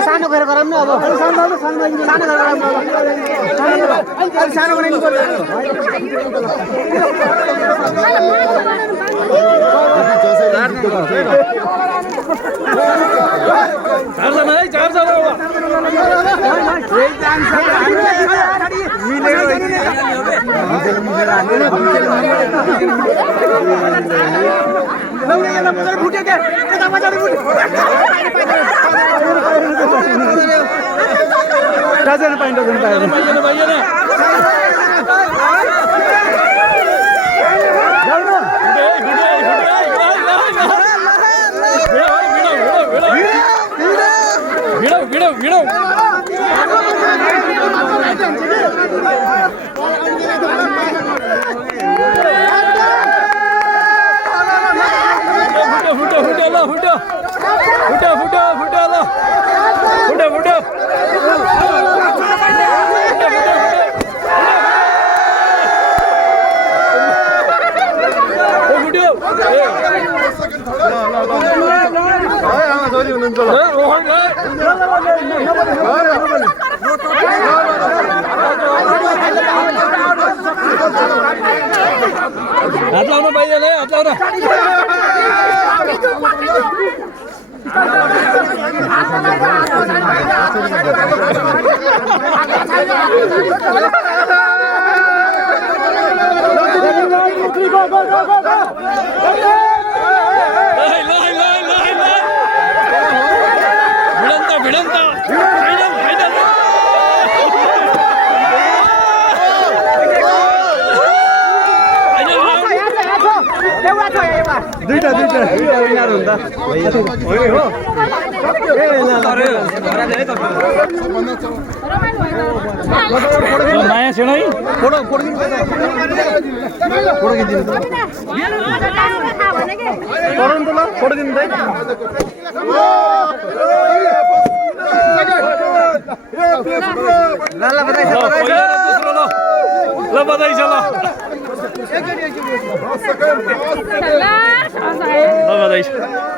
सानो गरेर गरौँ न अब सानो डजन पाइन्छ हात लाउनु पाइँदैन है हात लाउनु दुईटा विनर हुन्छ माया छैन है फोटो ल बधाई छ ल बधाई छ